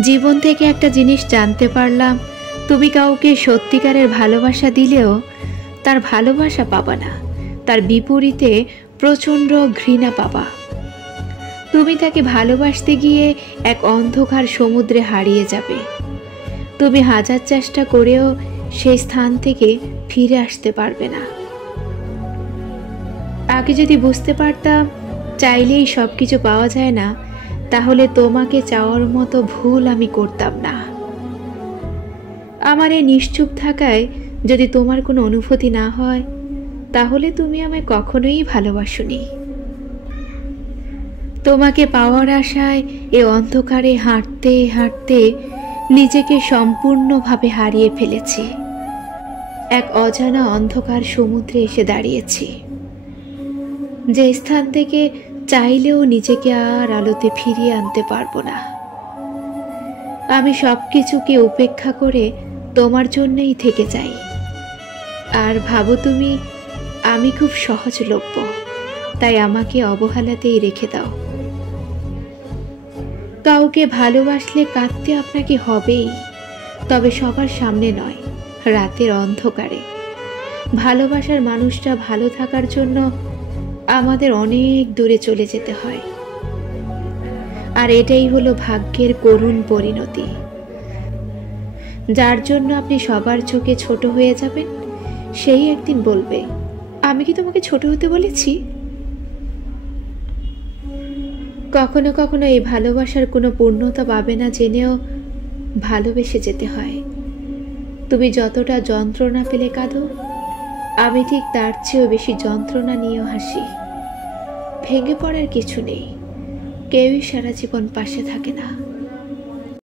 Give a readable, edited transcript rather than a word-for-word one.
জীবন থেকে একটা জিনিস জানতে পারলাম, তুমি কাউকে সত্যিকারের ভালোবাসা দিলেও তার ভালোবাসা পাবা না, তার বিপরীতে প্রচণ্ড ঘৃণা পাবা। তুমি তাকে ভালোবাসতে গিয়ে এক অন্ধকার সমুদ্রে হারিয়ে যাবে। তুমি হাজার চেষ্টা করেও সেই স্থান থেকে ফিরে আসতে পারবে না। আগে যদি বুঝতে পারতাম চাইলেই সব কিছু পাওয়া যায় না, তাহলে তোমাকে চাওয়ার মতো ভুল আমি করতাম না। আমার এই নিশ্চুপ থাকায় যদি তোমার কোনো অনুভূতি না হয়, তাহলে তুমি আমায় কখনোই ভালোবাসোনি। তোমাকে পাওয়ার আশায় এ অন্ধকারে হাঁটতে হাঁটতে নিজেকে সম্পূর্ণভাবে হারিয়ে ফেলেছি। এক অজানা অন্ধকার সমুদ্রে এসে দাঁড়িয়েছি, যে স্থান থেকে চাইলেও নিজেকে আর আলোতে ফিরিয়ে আনতে পারবো না। আমি সবকিছুকে উপেক্ষা করে তোমার জন্যই থেকে যাই। আর ভাবো তুমি আমি খুব সহজলভ্য, তাই আমাকে অবহেলাতেই রেখে দাও। কাউকে ভালোবাসলে কাঁদতে আপনাকে হবেই, তবে সবার সামনে নয়, রাতের অন্ধকারে। ভালোবাসার মানুষটা ভালো থাকার জন্য আমাদের অনেক দূরে চলে যেতে হয়, আর এটাই হলো ভাগ্যের করুণ পরিণতি। যার জন্য আপনি সবার চোখে ছোট হয়ে যাবেন, সেই একদিন বলবে, আমি কি তোমাকে ছোট হতে বলেছি? কখনো কখনো এই ভালোবাসার কোনো পূর্ণতা পাবে না জেনেও ভালোবেসে যেতে হয়। তুমি যতটা যন্ত্রণা পেলে কাঁদো, আমি ঠিক তার চেয়েও বেশি যন্ত্রণা নিয়েও হাসি। ভেঙে পড়ার কিছু নেই, কেউই সারা জীবন পাশে থাকে না।